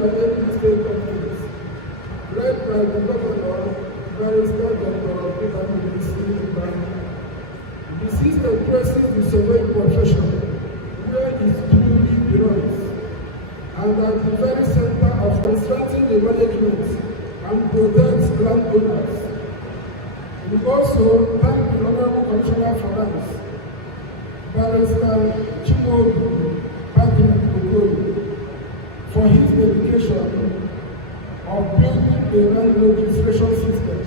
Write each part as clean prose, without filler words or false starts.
and every state governments, led by the governor, Barrister Dr. Implicati. The system presses the surveying profession where it truly belongs, and at the very center of constructing the management and protect landowners. We also thank the Honorable Commissioner for Lands, Barrister Chimodu for his dedication of building a land registration system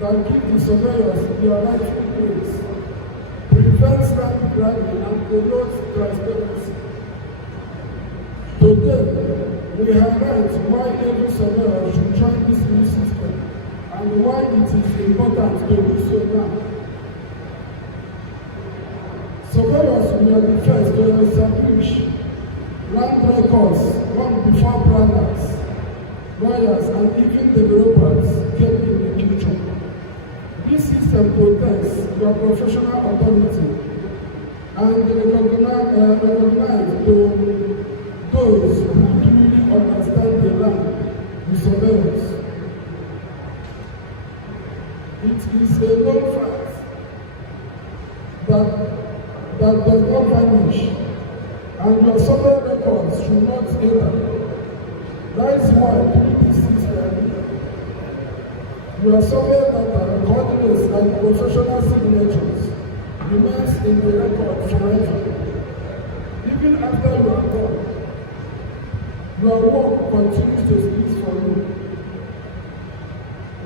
that gives the surveyors their rightful place, prevents land grabbing, and promotes transparency. Today, we highlight why every surveyor should join this new system and why it is important to do so now. Surveyors will be first to establish land records long before planners, lawyers, and even developers came in the future. This system protects your professional authority and recognize to those who truly understand the land, the surveyors. It is a known fact that does not vanish, and your survey records should not either. That is why through this system, your survey data, coordinates, and professional signatures remains in the record forever. Even after you are gone, your work continues to speak for you.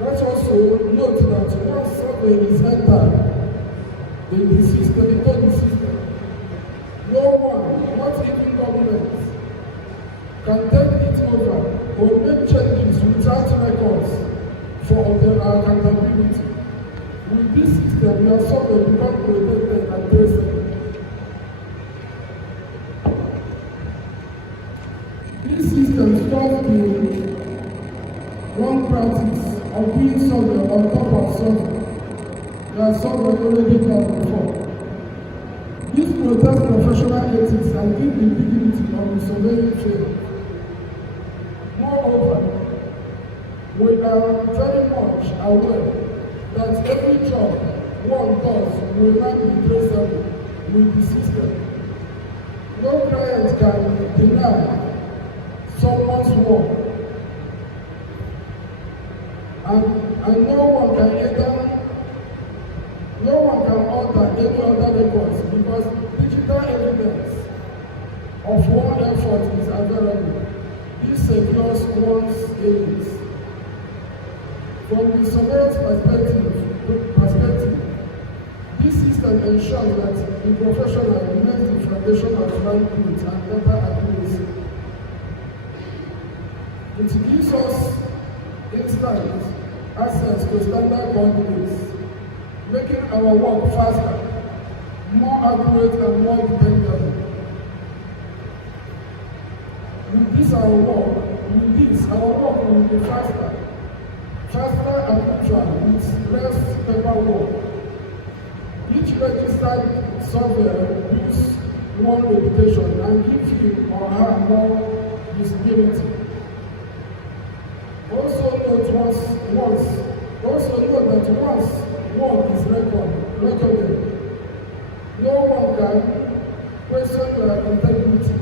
Let's also note that once survey is entered in the system, into the system, no one, not even government, can take it over or make changes without records for their accountability. With this system, your survey becomes protected and traceable. This system stops the wrong practice of being survey on top of survey. That survey already done before. This protects professional ethics and gives the dignity of the surveying field. Moreover, we are very much aware that every job one does will not be traceable with the system. No client can deny someone's work, and no one can alter any other records because digital evidence of one effort is available. This secures one's gains. From the surveyor's perspective, this system ensures that the professional remains the foundation of land truth and data accuracy. It gives us instant access to standard coordinates, making our work faster, more accurate, and more dependable. With this, our work will be faster and actual, with less paperwork. Each registered surveyor builds one reputation and gives him or her more visibility. Also note that once work is recorded, no one can question your integrity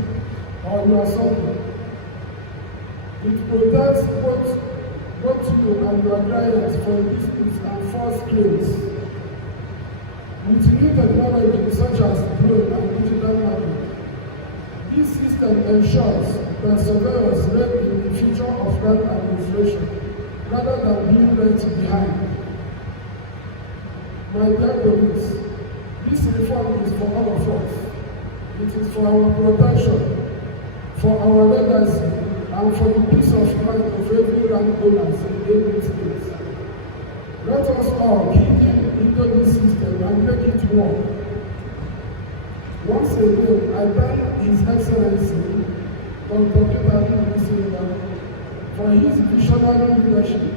or your survey. It protects both you and your clients from disputes and false claims. With new technology such as drone and digital mapping, this system ensures that surveyors live in the future of land administration rather than being left behind. My dear colleagues, this reform is for all of us. It is for our protection, for our legacy, and for the peace of mind of every landowners in every state. Let us all key into this system and make it work. Once again, I thank His Excellency, Dr. for his visionary leadership.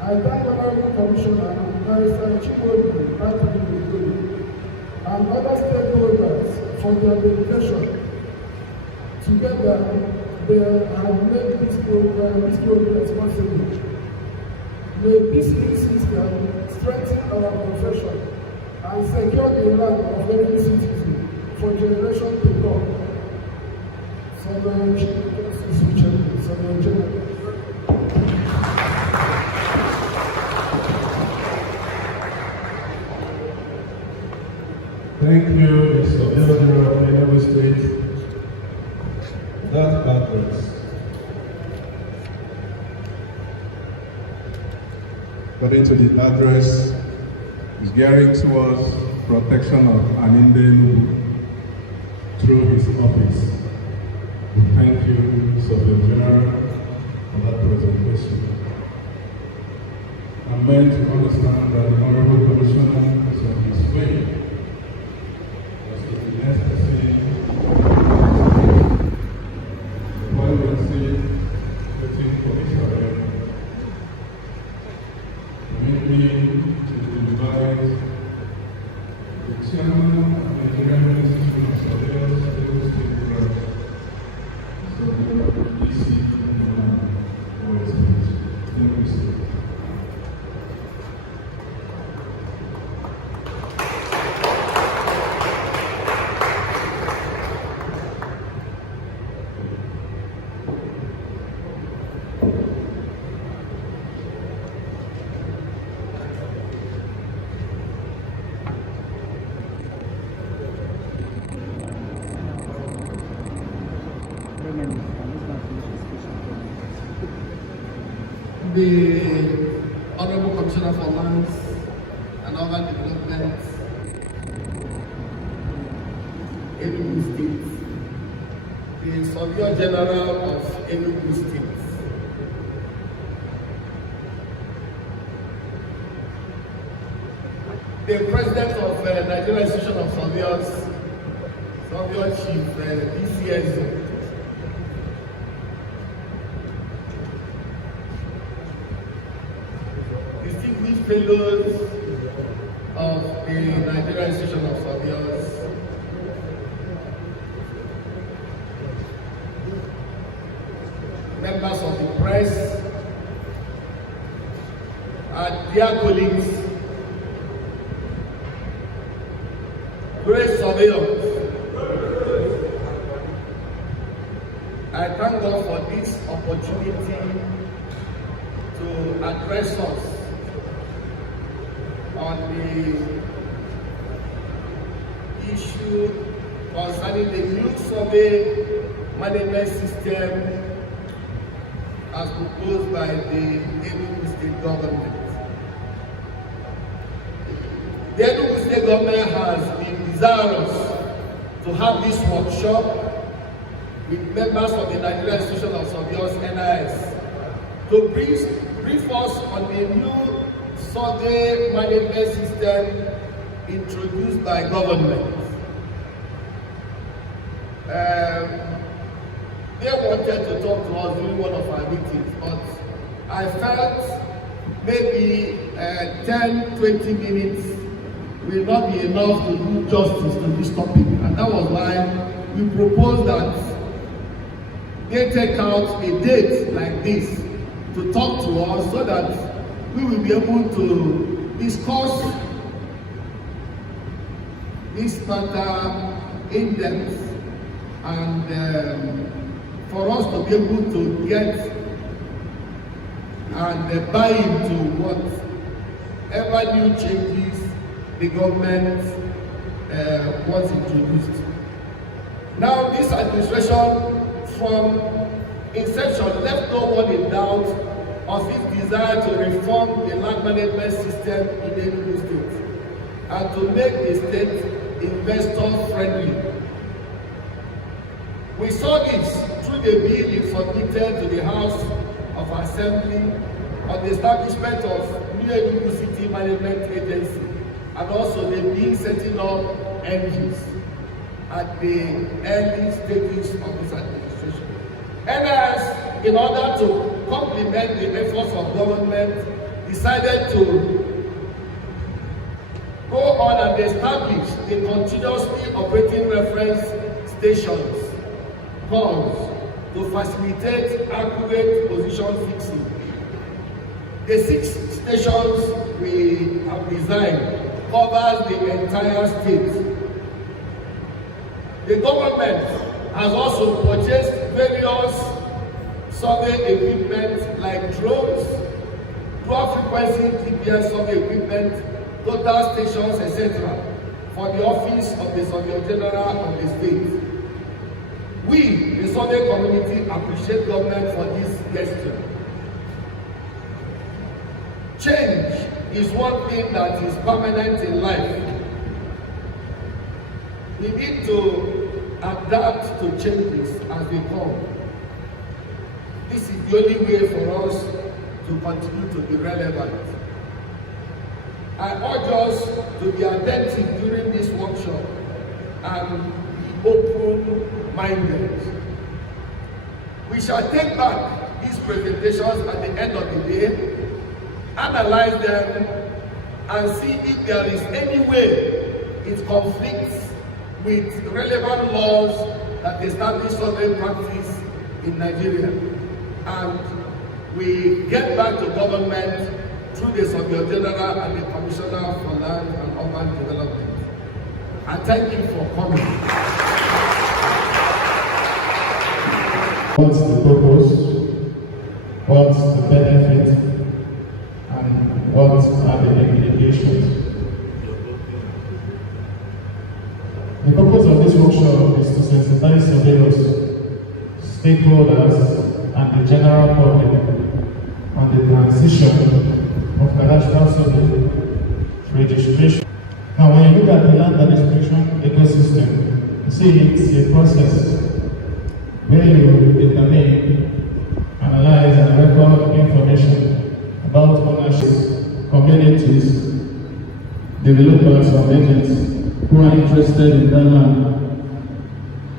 I thank Honorable Commissioner, Barrister Chimodu, and other stakeholders for their dedication. Together, they have made this progress possible. May this new system strengthen our profession and secure the land of every citizen for generations to come. Thank you, Mr. Elder of Enugu State. That address. According to the address, is gearing towards protection of Aninde Enugu through his office. We thank you, Surveyor General, for that presentation. I'm meant to understand that the Honorable Commissioner is on his way. The Honorable Commissioner for Lands and Urban Development, Enugu State, the Surveyor General of Enugu State, the President of Nigeria Institution of Surveyors, Surveyor Chief DCS, fellows of the Nigerian Institution of Surveyors, members of the press, and dear colleagues, great surveyors, I thank God for this opportunity to address us on the issue concerning the new survey management system as proposed by the Enugu State government. The Enugu State government has been desirous to have this workshop with members of the Nigerian Institution of Surveyors (NIS) to brief us on the new survey management system introduced by government. They wanted to talk to us during one of our meetings, but I felt maybe 10-20 minutes will not be enough to do justice to this topic, and that was why we proposed that they take out a date like this to talk to us so that we will be able to discuss this matter in depth and for us to be able to get and buy into whatever new changes the government wants introduced. Now, this administration from inception left no one in doubt of its desire to reform the land management system in Enugu State and to make the state investor-friendly. We saw this through the bill it submitted to the House of Assembly on the establishment of new Enugu City Management Agency and also the bill setting up NGs at the early stages of this administration. NIS, in order to complement the efforts of government, decided to go on and establish the continuously operating reference stations, calls, to facilitate accurate position fixing. The 6 stations we have designed covers the entire state. The government has also purchased various survey equipment like drones, dual frequency GPS survey equipment, total stations, etc. for the office of the Surveyor General of the state. We, the survey community, appreciate government for this gesture. Change is one thing that is permanent in life. We need to adapt to changes as they come. This is the only way for us to continue to be relevant. I urge us to be attentive during this workshop and be open-minded. We shall take back these presentations at the end of the day, analyze them, and see if there is any way it conflicts with relevant laws that establish survey practice in Nigeria. And we get back to government through the Surveyor General and the Commissioner for Land and Urban Development. I thank you for coming. What's the purpose? What's the benefit? And what are the implications? The purpose of this workshop is to sensitize surveyors, stakeholders, and the general public on the transition of cadastral survey to registration. Now, when you look at the land registration ecosystem, you see it's a process where you determine, analyze, and record information about ownership, communities, developers, and agents who are interested in that land,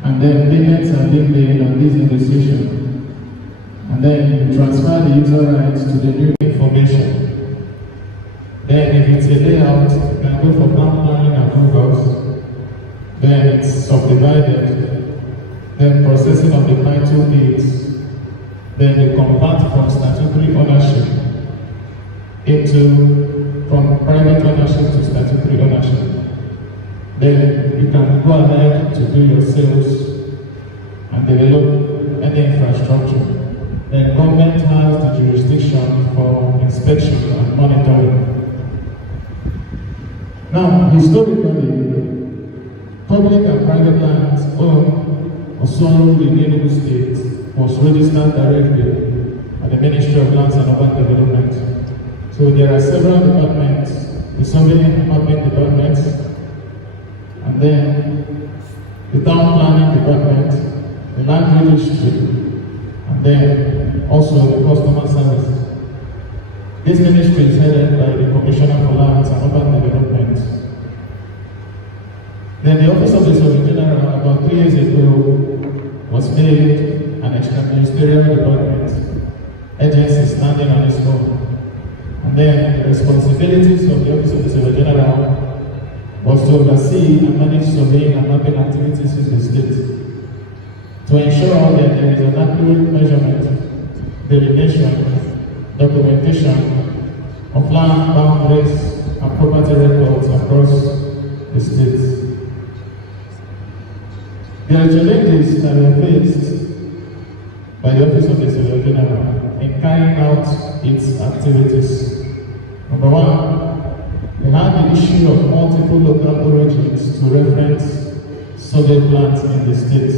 and then payments are being made on this negotiation. And then you transfer the user rights to the new information. Then if it's a layout, you can go for ground planning approvals. Then it's subdivided. Then processing of the title deeds. Then you convert from statutory ownership from private ownership to statutory ownership. Then you can go ahead to do your sales and develop any infrastructure. Then government has the jurisdiction for inspection and monitoring. Now, historically, public and private lands owned or sold in Enugu State was registered directly at the Ministry of Lands and Urban Development. So there are several departments, the surveying and mapping departments, and then the town planning department, the land registry, and then also the customer service. This ministry is headed by the Commissioner for Lands and Urban Development. Then the Office of the Surveyor General about 3 years ago was made an extra-ministerial department, agency standing on its own. And then the responsibilities of the Office of the Surveyor General was to oversee and manage surveying and mapping activities in the state, to ensure that there is an accurate measurement, delineation, documentation of land boundaries and property records across the state. There are challenges that were faced by the Office of the Surveyor General in carrying out its activities. Number one, we had the issue of multiple local origins to reference survey plans in the state.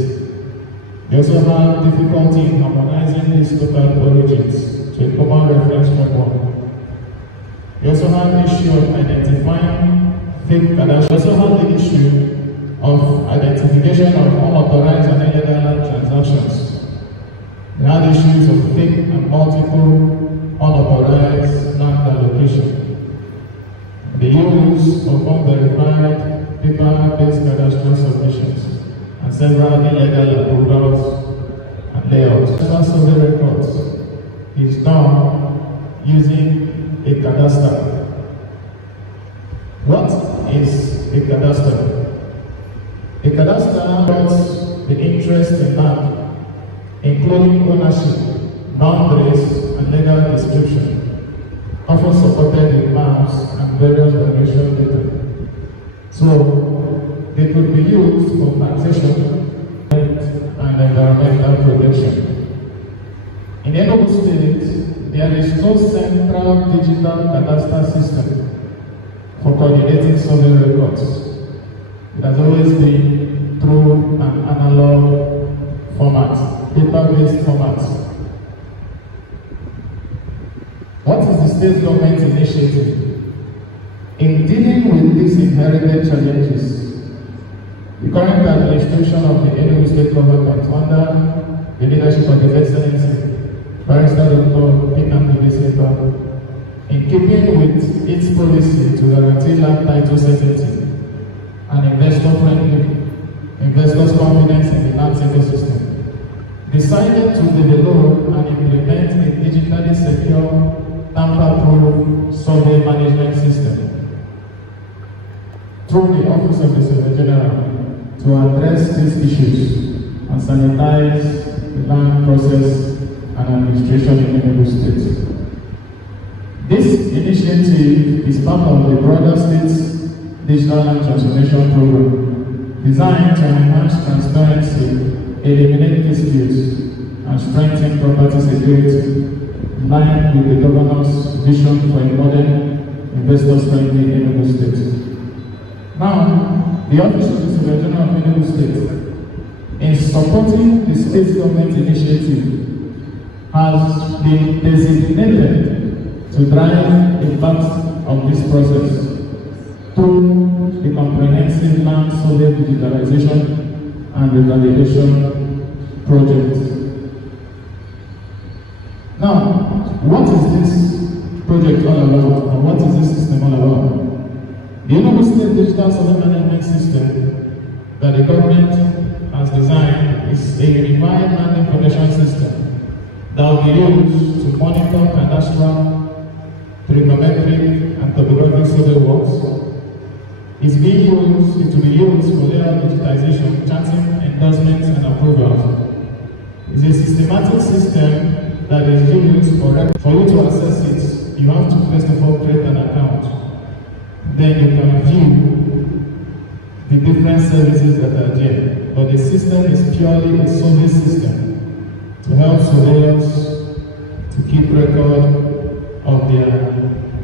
We also had difficulty in harmonizing these local origins to a common reference framework. We also had the issue of identifying fake cadastre. We also had the issue of identification of unauthorized and illegal land transactions. We had issues of fake and multiple unauthorized land allocation. The use of unverified paper-based cadastral submissions and several illegal approvals and layouts. Survey records is done using a cadastre. What is a cadastre? A cadastre records the interest in land including ownership, boundaries, and legal description, often supported in maps and various valuation data. So, they could be used for taxation and environmental protection. In Enugu State, there is no central digital CADASTRE system for coordinating survey records. It has always been through an analog format, paper-based format. What is the state government initiative? In dealing with these inherited challenges, the current administration of the Enugu State government under the leadership of His Excellency Barrister Dr. in keeping with its policy to guarantee land title certainty and investors' confidence in the land ecosystem, decided to develop and implement a digitally secure, tamper-proof survey management system through the Office of the Surveyor General to address these issues and sanitize the land process and administration in Enugu State. This initiative is part of the broader state's digital land transformation program, designed to enhance transparency, eliminate disputes, and strengthen property security, in line with the governor's vision for a modern, investors-friendly Enugu State. Now, the Office of the Surveyor General of Enugu State, in supporting the state government initiative, has been designated to drive the path of this process through the comprehensive land survey digitalization and revalidation project. Now, what is this project all about, and what is this system all about? The Enugu State Digital Survey Management System that the government has designed is a unified land information system that will be used to monitor cadastral, trigonometric, and topographic survey works. It will be used for layout digitization, charting, endorsements, and approvals. It's a systematic system that is used for you to access it. You have to first of all create an account. Then you can view the different services that are there. But the system is purely a survey system to help surveyors to keep record of their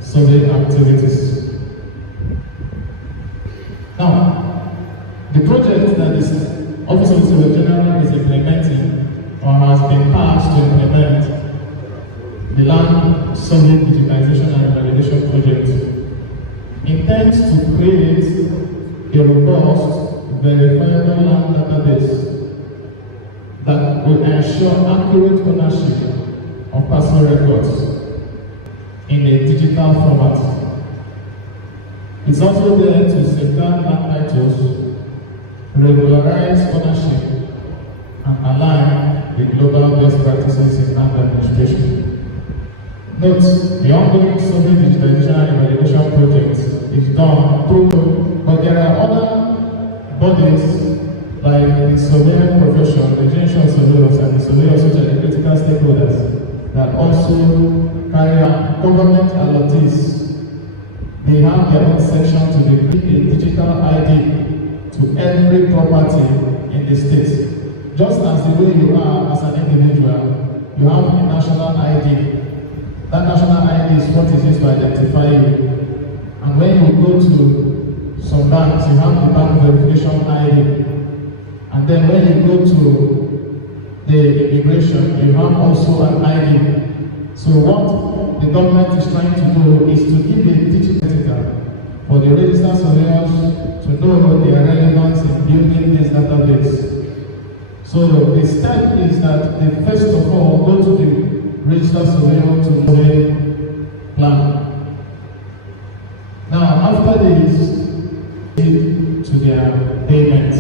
survey activities. Now, the project that the Office of the Surveyor General is implementing, or has been tasked to implement, the Land Survey Digitization and Validation Project, intends to create a robust, verifiable land database that will ensure accurate ownership of personal records in a digital format. It's also there to safeguard land titles, regularize ownership, and align with global best practices in land administration. Note, the ongoing survey digitalization and validation project is done through, but there are other bodies like the surveyor profession, the general surveyors, and the surveyors which are the critical stakeholders that also carry out government allottees. They have their own section to give a digital ID to every property in the state. Just as the way you are as an individual, you have a national ID. That national ID is what is used to identify you. And when you go to some banks, you have the bank verification ID. And then when you go to the immigration, you have also an ID. So what the government is trying to do is to give a digital for the registered surveyors to know their relevance in building this database. So the step is that they first of all go to the registered surveyor to survey plan. Now after this, to their payments.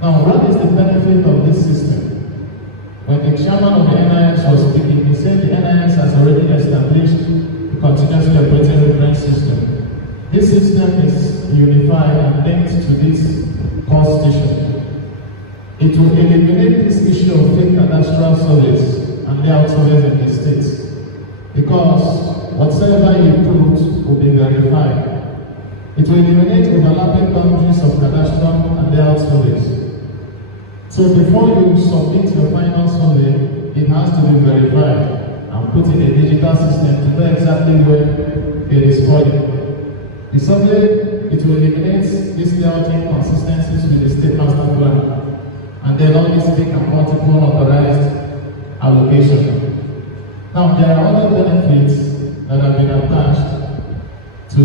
Now what is the benefit of this system? When the chairman of the NIS was speaking, he said the NIS has already established a continuously operating reference system. This system is unified and linked to this call station. It will eliminate this issue of fake cadastral surveys and layout surveys in the state, because whatever you put will be verified. It will eliminate overlapping boundaries of cadastral and layout surveys. So before you submit your final survey, it has to be verified and put in a digital system to know exactly where it is for you. The survey, it will eliminate these layout inconsistencies with the state master plan, and then all these big and multiple authorized allocation. Now, there are other benefits that have been attached to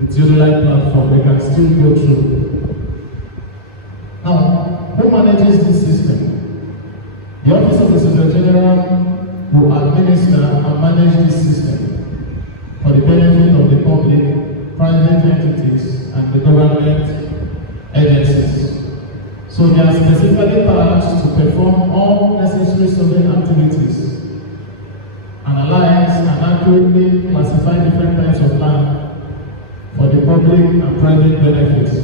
the Theodolite platform. We can still go through. Now, who manages this system? The Office of the Solicitor General will administer and manage this system for the benefit of the public, private entities, and the government agencies. So they are specifically tasked to perform all necessary survey activities, analyze and accurately classify different types of land for the public and private benefits.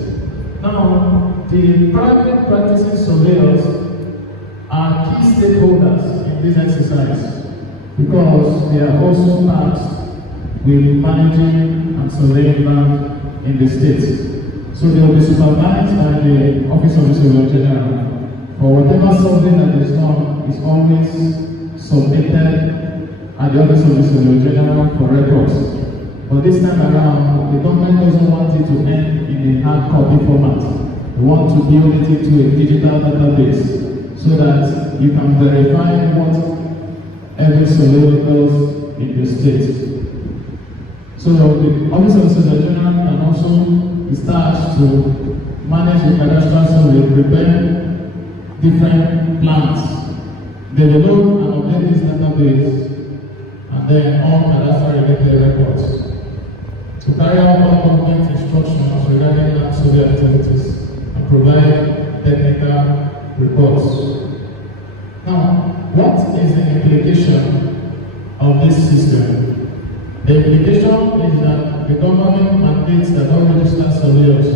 Now, the private practicing surveyors are key stakeholders in this exercise because they are also tasked with managing and surveying land in the state. So they will be supervised by the Office of the Solicitor General. For whatever survey that is done is always submitted at the Office of the Solicitor General for records. But this time around, the government doesn't want it to end in a hard copy format. We want to build it into a digital database so that you can verify what every survey does in the state. So the Office of the Solicitor General can also start to manage the cadastral survey, prepare different plans, develop and update this database, and then all cadastral related records. To carry out all government instructions regarding land survey activities and provide technical reports. Now, what is the implication of this system? The implication is that the government mandates that all registered surveyors,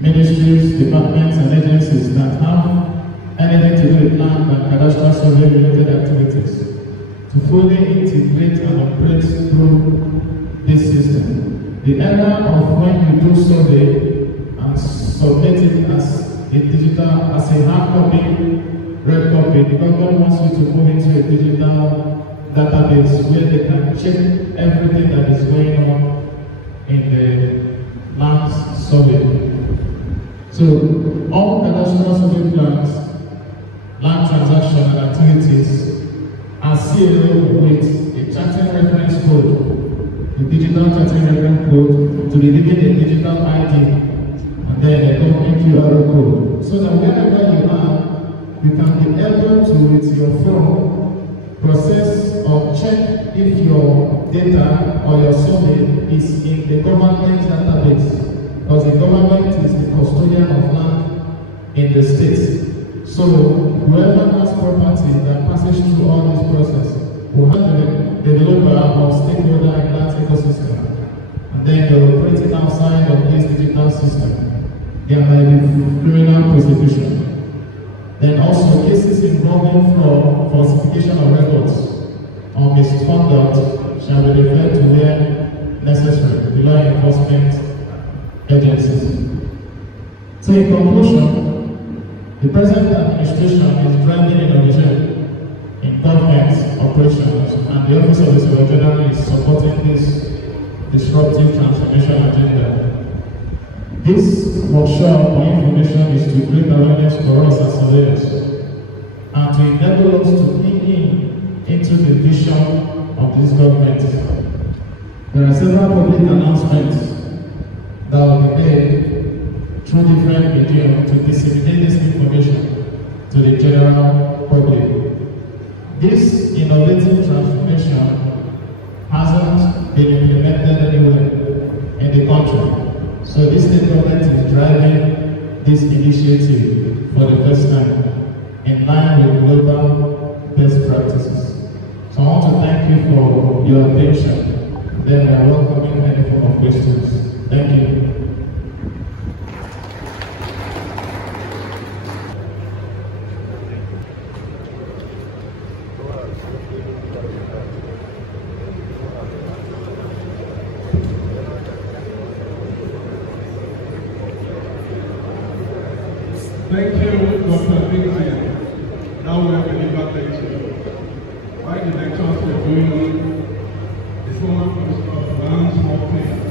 ministries, departments, and agencies that have anything to do with land and cadastral survey related activities to fully integrate and operate through this system. The era of when you do survey and submit it as a digital, as a hard copy, red copy, the government wants you to move into a digital database where they can check everything that is going on in the land survey. So all cadastral survey plans, land transaction and activities are sealed with a charting reference code, the digital charting reference code to be given a digital ID and then a government QR code. So that wherever you are, you can be able to, with your phone, process or check if your data or your survey is in the government database, because the government is the custodian of land in the state. So whoever has property that passes through all this process will have the developer or stakeholder in that ecosystem, and then they're operating outside of this digital system. There might be criminal prosecution. Then also cases involving fraud, falsification of records, or misconduct shall be referred to where necessary, the law enforcement agencies. So in conclusion, the present administration is driving innovation in government operations, and the Office of the Solicitor General is supporting this disruptive transformation agenda. This workshop or information is to create awareness for us as surveyors and to enable us to key into the vision of this government. There are several public announcements that will be made through different media to disseminate this information to the general public. This innovative transformation hasn't been implemented anywhere in the country. So this state government is driving this initiative for the first time in line with global best practices. So I want to thank you for your attention. Then I welcome any form of questions. Thank you. Thank you, Dr. Dixon. Now we have a delivered lecture. While the lectures were going on, this woman was one small thing.